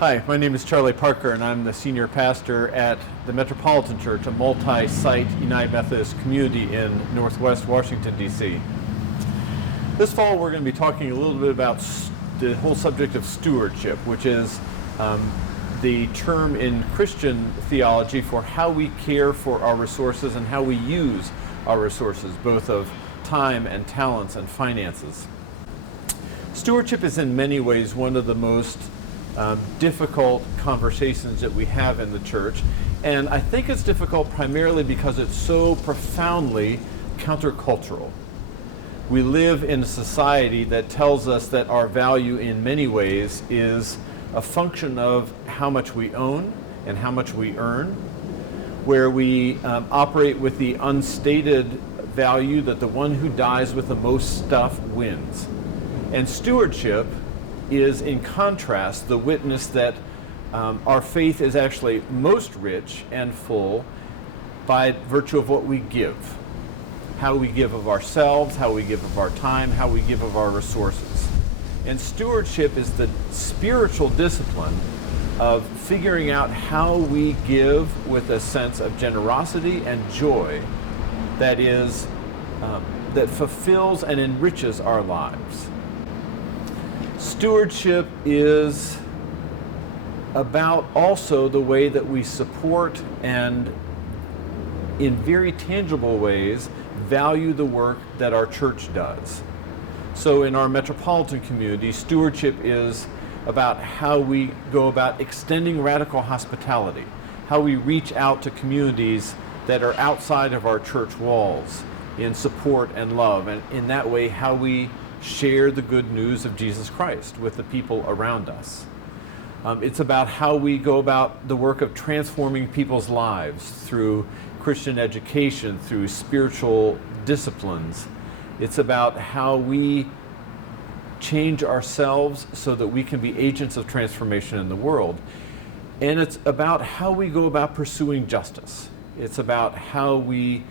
Hi, my name is Charlie Parker, and I'm the senior pastor at the Metropolitan Church, a multi-site United Methodist community in Northwest Washington, D.C. This fall, we're going to be talking a little bit about the whole subject of stewardship, which is the term in Christian theology for how we care for our resources and how we use our resources, both of time and talents and finances. Stewardship is in many ways one of the most difficult conversations that we have in the church, and I think it's difficult primarily because it's so profoundly countercultural. We live in a society that tells us that our value in many ways is a function of how much we own and how much we earn, where we operate with the unstated value that the one who dies with the most stuff wins. And stewardship is, in contrast, the witness that our faith is actually most rich and full by virtue of what we give. How we give of ourselves, how we give of our time, how we give of our resources. And stewardship is the spiritual discipline of figuring out how we give with a sense of generosity and joy that is, that fulfills and enriches our lives. Stewardship is about also the way that we support and, in very tangible ways, value the work that our church does. So in our metropolitan community, stewardship is about how we go about extending radical hospitality, how we reach out to communities that are outside of our church walls in support and love, and in that way how we share the good news of Jesus Christ with the people around us. It's about how we go about the work of transforming people's lives through Christian education, through spiritual disciplines. It's about how we change ourselves so that we can be agents of transformation in the world. And it's about how we go about pursuing justice. It's about how we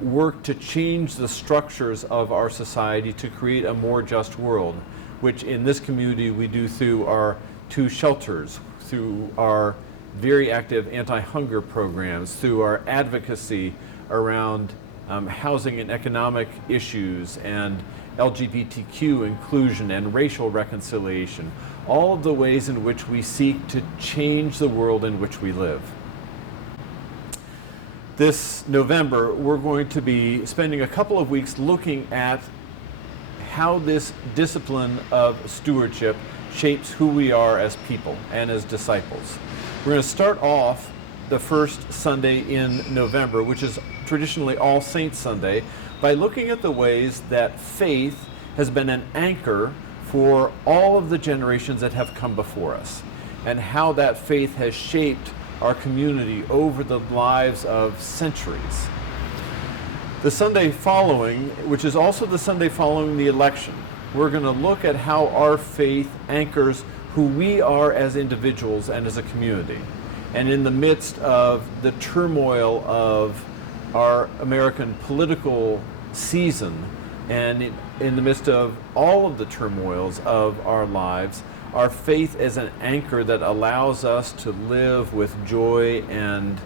work to change the structures of our society to create a more just world, which in this community we do through our 2 shelters, through our very active anti-hunger programs, through our advocacy around housing and economic issues and LGBTQ inclusion and racial reconciliation, all of the ways in which we seek to change the world in which we live. This November, we're going to be spending a couple of weeks looking at how this discipline of stewardship shapes who we are as people and as disciples. We're going to start off the first Sunday in November, which is traditionally All Saints Sunday, by looking at the ways that faith has been an anchor for all of the generations that have come before us, and how that faith has shaped our community over the lives of centuries. The Sunday following, which is also the Sunday following the election, we're going to look at how our faith anchors who we are as individuals and as a community. And in the midst of the turmoil of our American political season, and in the midst of all of the turmoils of our lives, our faith is an anchor that allows us to live with joy and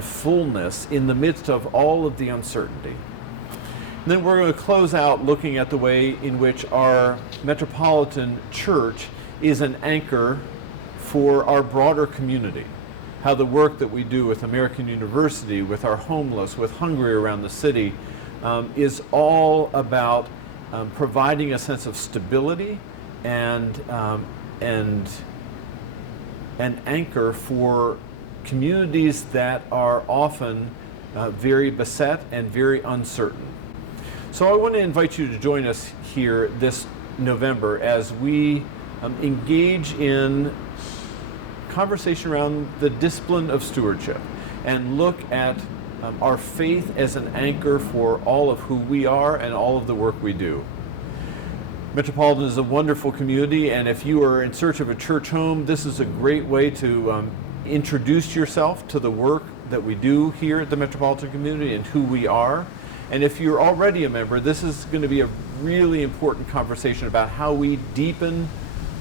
fullness in the midst of all of the uncertainty. And then we're going to close out looking at the way in which our Metropolitan Church is an anchor for our broader community. How the work that we do with American University, with our homeless, with Hungry around the city, is all about providing a sense of stability and an anchor for communities that are often very beset and very uncertain. So I want to invite you to join us here this November as we engage in conversation around the discipline of stewardship and look at our faith as an anchor for all of who we are and all of the work we do. Metropolitan is a wonderful community, and if you are in search of a church home, this is a great way to introduce yourself to the work that we do here at the Metropolitan community and who we are. And if you're already a member, this is going to be a really important conversation about how we deepen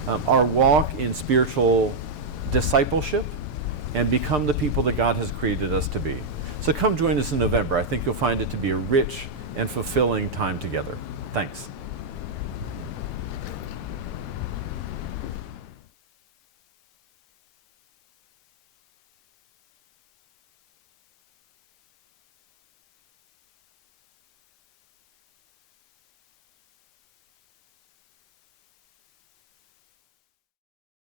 our walk in spiritual discipleship and become the people that God has created us to be. So come join us in November. I think you'll find it to be a rich and fulfilling time together. Thanks.